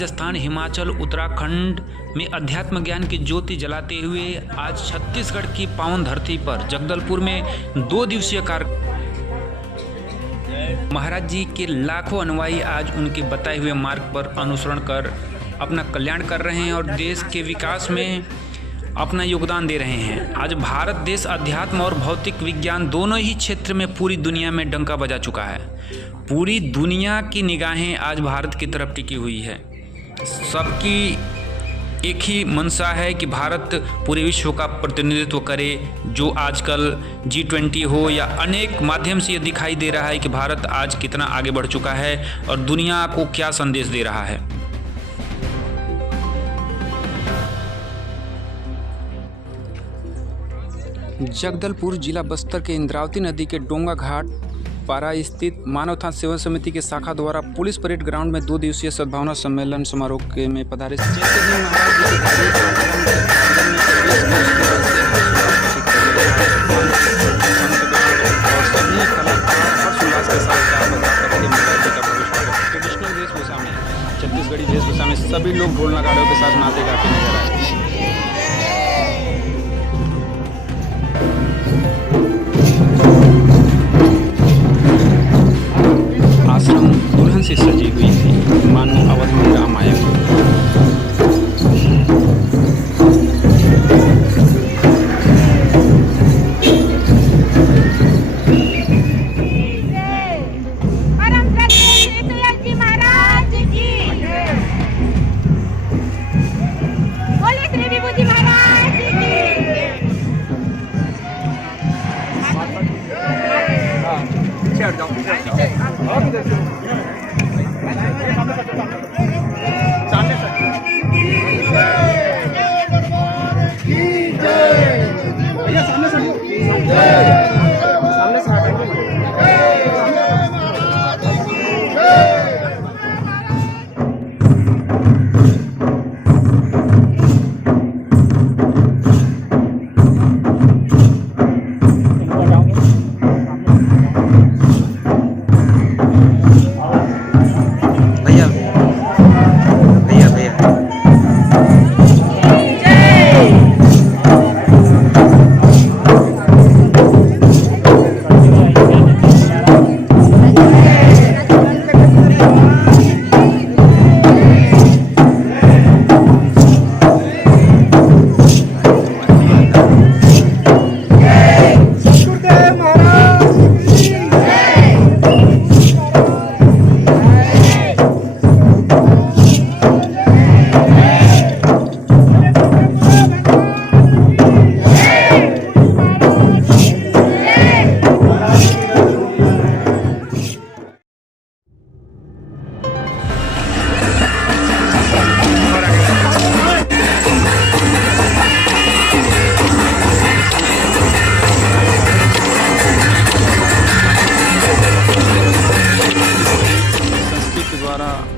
राजस्थान, हिमाचल, उत्तराखंड में अध्यात्म ज्ञान की ज्योति जलाते हुए आज छत्तीसगढ़ की पावन धरती पर जगदलपुर में 2 दिवसीय कार्यक्रम। महाराज जी के लाखों अनुयायी आज उनके बताए हुए मार्ग पर अनुसरण कर अपना कल्याण कर रहे हैं और देश के विकास में अपना योगदान दे रहे हैं। आज भारत देश अध्यात्म और भौतिक विज्ञान दोनों ही क्षेत्र में पूरी दुनिया में डंका बजा चुका है। पूरी दुनिया की निगाहें आज भारत की तरफ टिकी हुई है। सबकी एक ही मंशा है कि भारत पूरे विश्व का प्रतिनिधित्व करे। जो आजकल G20 हो या अनेक माध्यम से ये दिखाई दे रहा है कि भारत आज कितना आगे बढ़ चुका है और दुनिया को क्या संदेश दे रहा है। जगदलपुर जिला बस्तर के इंद्रावती नदी के डोंगा घाट पारा स्थित मानवता सेवा समिति के शाखा द्वारा पुलिस परेड ग्राउंड में 2 दिवसीय सद्भावना सम्मेलन समारोह में पधारे। ट्रेडिशनल वेशभूषा में, छत्तीसगढ़ी वेशभूषा में सभी लोग ढोल नगाड़ों के साथ नाते गाते नजर आए। आश्रम दुल्हन से सजी हुई थी, मानो अवध में रामायण।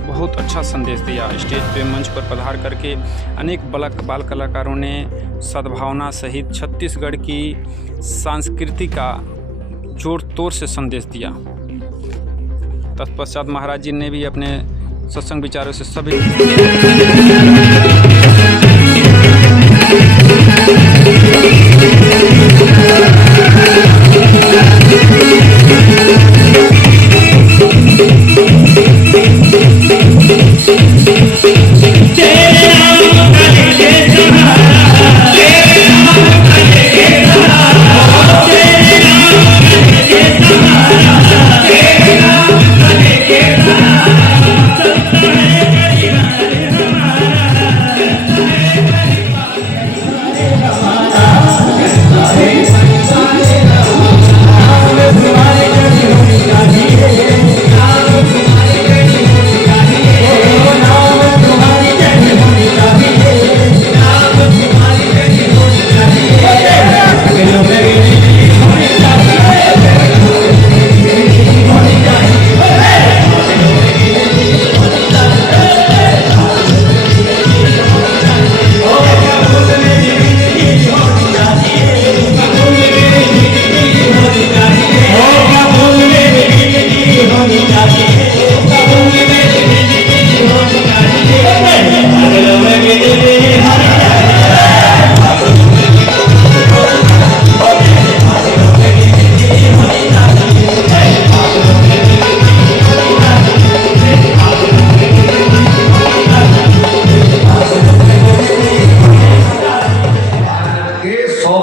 बहुत अच्छा संदेश दिया। स्टेज पे मंच पर पधार करके अनेक बाल कलाकारों ने सद्भावना सहित छत्तीसगढ़ की संस्कृति का जोर तोड़ से संदेश दिया। तत्पश्चात महाराज जी ने भी अपने सत्संग विचारों से सभी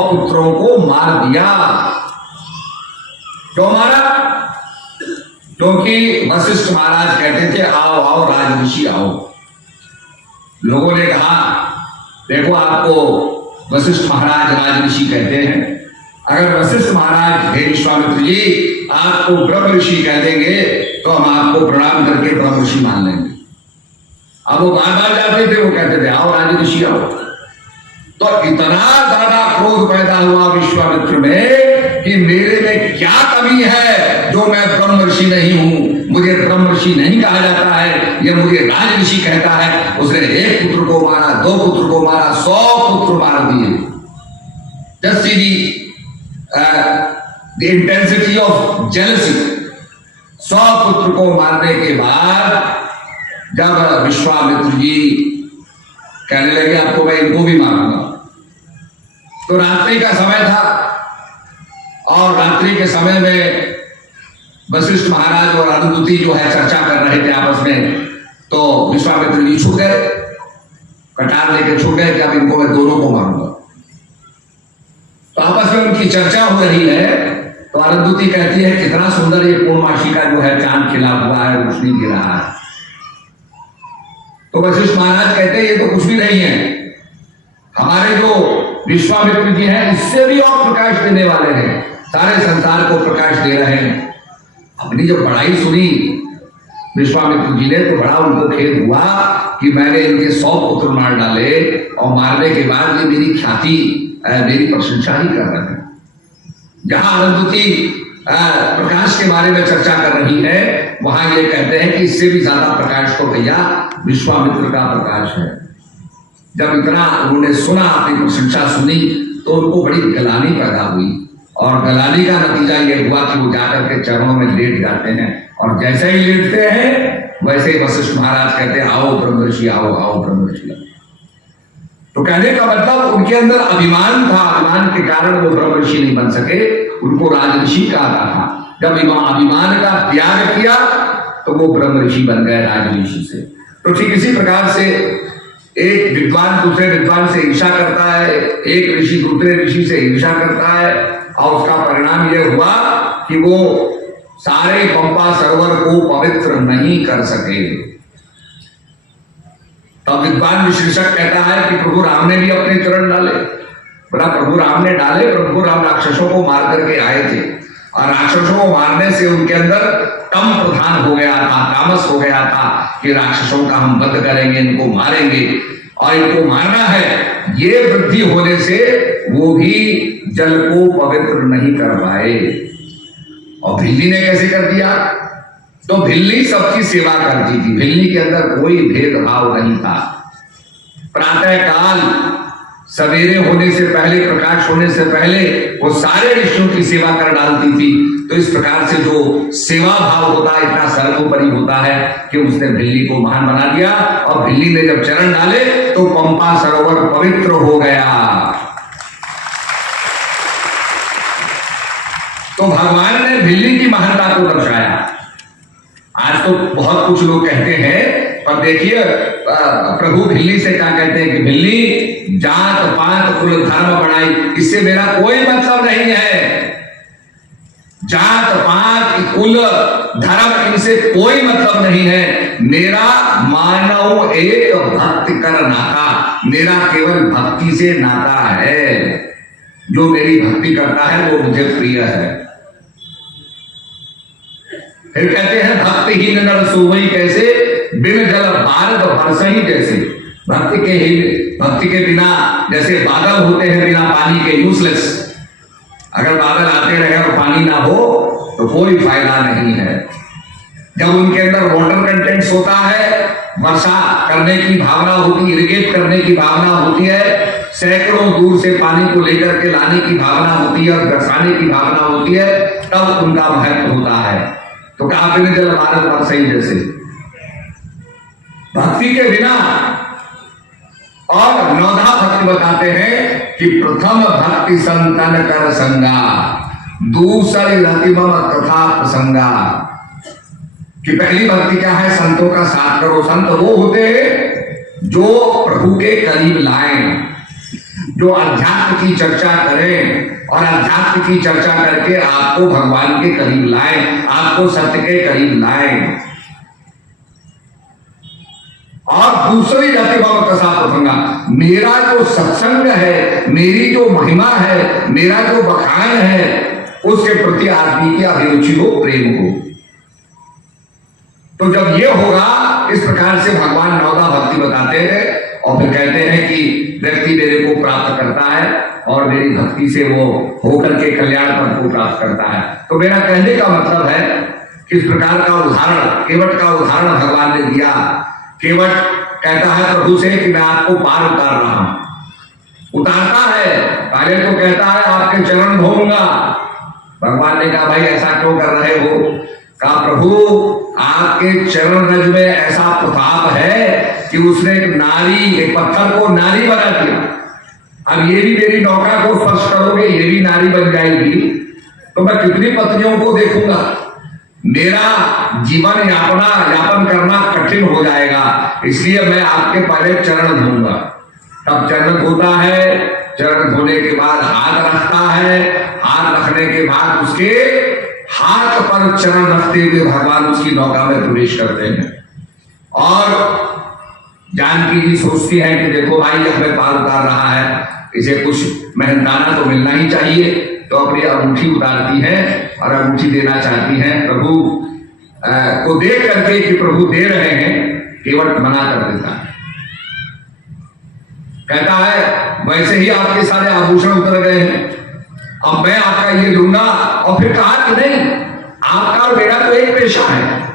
पुत्रों को मार दिया। क्यों मारा? क्योंकि वशिष्ठ महाराज कहते थे आओ आओ राजऋषि आओ। लोगों ने कहा देखो आपको वशिष्ठ महाराज राजऋषि कहते हैं, अगर वशिष्ठ महाराज हे विश्वामित्र जी आपको ब्रह्म ऋषि कह देंगे तो हम आपको प्रणाम करके ब्रह्म ऋषि मान लेंगे। अब वो बार बार जाते थे, वो कहते थे आओ राजऋषि आओ। तो इतना ज्यादा क्रोध पैदा हुआ विश्वामित्र में कि मेरे में क्या कमी है जो मैं ब्रह्म ऋषि नहीं हूं, मुझे ब्रह्म ऋषि नहीं कहा जाता है, यह मुझे राज ऋषि कहता है। उसने एक पुत्र को मारा, दो पुत्र को मारा, 100 पुत्र मार दिए। Just see the intensity of jealousy. 100 पुत्र को मारने के बाद जब विश्वामित्र जी कहने लगे आपको मैं इनको भी मारूंगा, तो रात्रि का समय था और रात्रि के समय में वशिष्ठ महाराज और अरुंधति जो है चर्चा कर रहे थे आपस में। तो विश्वामित्र जी छूट गए, कटार लेके छूट गए कि अब इनको मैं दोनों को मारूंगा। तो आपस में उनकी चर्चा हो रही है। तो अरुंधति कहती है कितना सुंदर ये पूर्णमासी का जो है चांद खिला हुआ है, रोशनी दे रहा है। तो वशिष्ठ महाराज कहते हैं ये तो कुछ भी नहीं है, हमारे जो विश्वामित्र जी हैं इससे भी और प्रकाश देने वाले हैं, सारे संसार को प्रकाश दे रहे हैं। अपनी जब पढ़ाई सुनी विश्वामित्र जी ने तो बड़ा उनको खेद हुआ कि मैंने इनके 100 पुत्र मार डाले और मारने के बाद ये मेरी ख्याति मेरी प्रशंसा ही कर रहे हैं। जहां अरुंधति प्रकाश के बारे में चर्चा कर रही है वहां ये कहते हैं कि इससे भी ज्यादा प्रकाश तो भैया विश्वामित्र का प्रकाश है। जब इतना उन्होंने सुना, अपनी प्रशंसा सुनी, तो उनको बड़ी गलानी पैदा हुई और गलानी का नतीजा ये हुआ कि वो जाकर के चरणों में लेट जाते हैं और जैसे ही लेटते हैं वैसे ही वशिष्ठ महाराज कहते हैं आओ ब्रह्म ऋषि आओ, आओ ब्रह्म ऋषि। तो कहने का मतलब उनके अंदर अभिमान था, अभिमान के कारण वो ब्रह्म ऋषि नहीं बन सके, उनको राजऋषि कहा था। जब अभिमान का त्याग किया तो वो ब्रह्म ऋषि बन गए राजऋषि से। तो ठीक इसी प्रकार से एक विद्वान दूसरे विद्वान से ईर्षा करता है, एक ऋषि दूसरे ऋषि से ईर्षा करता है और उसका परिणाम यह हुआ कि वो सारे पंपा सरोवर को पवित्र नहीं कर सके। तब विद्वान विश्लेषक कहता है कि प्रभु राम ने भी अपने चरण डाले। बोला प्रभु राम ने डाले, प्रभु राम राक्षसों को मार करके आए थे और राक्षसों को मारने से उनके अंदर तम प्रधान हो गया था, तामस हो गया था कि राक्षसों का हम वध करेंगे, इनको मारेंगे और इनको मारना है। ये वृद्धि होने से वो भी जल को पवित्र नहीं कर पाए। और भिल्ली ने कैसे कर दिया? तो भिल्ली सबकी सेवा करती थी, भिल्ली के अंदर कोई भेदभाव नहीं था। प्रातः काल सवेरे होने से पहले, प्रकाश होने से पहले वो सारे ऋषियों की सेवा कर डालती थी। तो इस प्रकार से जो सेवा भाव होता है इतना सर्वोपरि होता है कि उसने भिल्ली को महान बना दिया और भिल्ली ने जब चरण डाले तो पंपा सरोवर पवित्र हो गया। तो भगवान ने भिल्ली की महानता को दर्शाया। आज तो बहुत कुछ लोग कहते हैं, पर देखिए प्रभु भिल्ली से क्या कहते हैं कि भिल्ली जात पात कुल धर्म बढ़ाई, इससे मेरा कोई मतलब नहीं है। जात पात कुल धर्म इनसे कोई मतलब नहीं है। मेरा मानव एक भक्ति कर नाता, मेरा केवल भक्ति से नाता है। जो मेरी भक्ति करता है वो मुझे प्रिय है। फिर कहते हैं भक्तिहीन नर सोवई कैसे, बिन जल भारत बरसही जैसे। भक्ति के बिना जैसे बादल होते हैं बिना पानी के यूजलेस। अगर बादल आते रहे और पानी ना हो तो कोई फायदा नहीं है। जब उनके अंदर वाटर कंटेंट्स होता है, वर्षा करने की भावना होती, इरिगेट करने की भावना होती है, सैकड़ों दूर से पानी को लेकर के लाने की भावना होती है और बरसाने की भावना होती है, तब उनका महत्व होता है। तो कहा बिन जल भारत बरसही जैसे। भक्ति के बिना और नौधा भक्ति बताते हैं कि प्रथम भक्ति संतन कर संगा, दूसरी रतिमम तथा प्रसंगा। कि पहली भक्ति क्या है? संतों का साथ करो। संत वो होते हैं जो प्रभु के करीब लाएं, जो अध्यात्म की चर्चा करें और अध्यात्म की चर्चा करके आपको भगवान के करीब लाएं, आपको सत्य के करीब लाएं। और दूसरी रतिभव कसा प्रसंगा, मेरा जो सत्संग है, मेरी जो महिमा है, मेरा जो बखान है, उसके प्रति आदमी की अभिरुचि हो, प्रेम हो। तो जब ये होगा, इस प्रकार से भगवान नौदा भक्ति बताते हैं और फिर कहते हैं कि व्यक्ति मेरे को प्राप्त करता है और मेरी भक्ति से वो होकर के कल्याण पद को प्राप्त करता है। तो मेरा कहने का मतलब है कि इस प्रकार का उदाहरण, केवट का उदाहरण भगवान ने दिया। केवट कहता है प्रभु से कि मैं आपको पार उतार रहा हूं। उतारता है, पहले तो कहता है आपके चरण धोऊंगा। भगवान ने कहा भाई ऐसा क्यों कर रहे हो? कहा प्रभु आपके चरण रज में ऐसा प्रताप है कि उसने एक नारी, एक पत्थर को नारी बना दिया। अब ये भी मेरी नौका को स्पर्श करोगे, ये भी नारी बन जाएगी, तो मैं कितनी पत्नियों को देखूंगा? मेरा जीवन यापन करना कठिन हो जाएगा। इसलिए मैं आपके पहले चरण धोऊंगा। तब चरण धोता है, चरण धोने के बाद हाथ रखता है, हाथ रखने के बाद उसके हाथ पर चरण रखते हुए भगवान उसकी नौका में प्रवेश करते हैं। और जानकी जी सोचती है कि देखो भाई हमें पार उतार रहा है, इसे कुछ मेहनताना तो मिलना ही चाहिए। तो अपनी अंगूठी उतारती है और अंगूठी देना चाहती है। प्रभु को देख करके कि प्रभु दे रहे हैं, केवट मना कर देता है। कहता है वैसे ही आपके सारे आभूषण उतर गए हैं, अब मैं आपका ये लूंगा। और फिर कहा कि नहीं, आपका और मेरा तो एक पेशा है,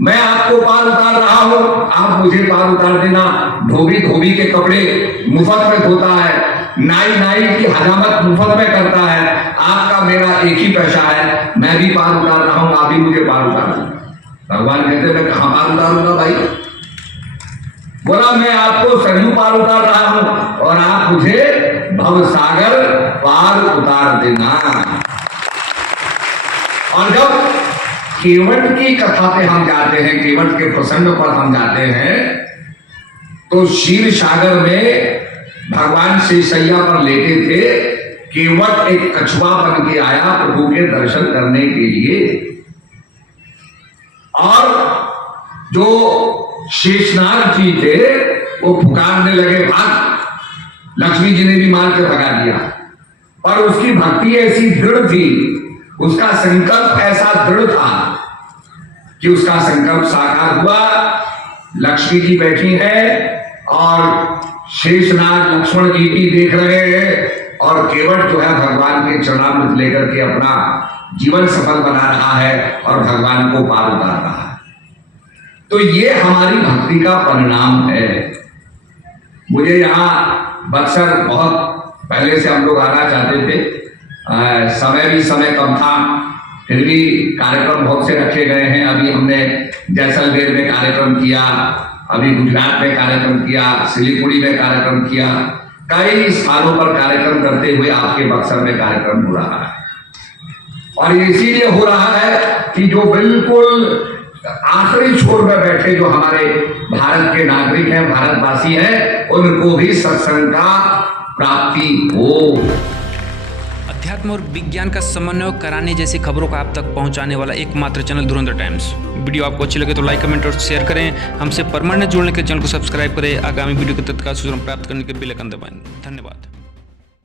मैं आपको पार उतार रहा हूं, आप मुझे पार उतार देना। धोबी के कपड़े मुफ्त में धोता है, नाई की हजामत मुफ्त में करता है। आपका मेरा एक ही पेशा है, मैं भी पार उतार रहा हूं, आप भी मुझे पार उतार दो। भगवान कहते मैं कहां पार उतारूंगा भाई? बोला मैं आपको सरयू पार उतार रहा हूं और आप मुझे भव सागर पार उतार देना। और जब केवट की कथा पे हम जाते हैं, केवट के प्रसंग पर हम जाते हैं, तो क्षीर सागर में भगवान शेषैया पर लेटे थे। केवट एक कछुआ बन के आया प्रभु के दर्शन करने के लिए। और जो शेषनाग जी थे वो पुकारने लगे भाग। लक्ष्मी जी ने भी मार के भगा दिया। पर उसकी भक्ति ऐसी दृढ़ थी, उसका संकल्प ऐसा दृढ़ था कि उसका संकल्प साकार हुआ। लक्ष्मी जी बैठी है और शेषनाग लक्ष्मण जी की देख रहे हैं और केवट जो है भगवान के चरणामृत लेकर के अपना जीवन सफल बना रहा है और भगवान को पार उतार रहा है। तो ये हमारी भक्ति का परिणाम है। मुझे यहाँ बक्सर बहुत पहले से हम लोग आना चाहते थे, समय कम था, फिर भी कार्यक्रम बहुत से रखे गए हैं। अभी हमने जैसलमेर में कार्यक्रम किया, अभी गुजरात में कार्यक्रम किया, सिलीगुड़ी में कार्यक्रम किया, कई स्थानों पर कार्यक्रम करते हुए आपके बक्सर में कार्यक्रम हो रहा है। और ये इसीलिए हो रहा है कि जो बिल्कुल आखिरी छोर में बैठे जो हमारे भारत के नागरिक हैं, भारतवासी हैं, उनको भी सत्संग का प्राप्ति हो। अध्यात्म और विज्ञान का समन्वय कराने जैसी खबरों को आप तक पहुंचाने वाला एकमात्र चैनल धुरंधर टाइम्स। वीडियो आपको अच्छी लगे तो लाइक, कमेंट और शेयर करें। हमसे परमानेंट जुड़ने के चैनल को सब्सक्राइब करें। आगामी वीडियो के तत्काल सूचना प्राप्त करने के बेल आइकन दबाएं। धन्यवाद।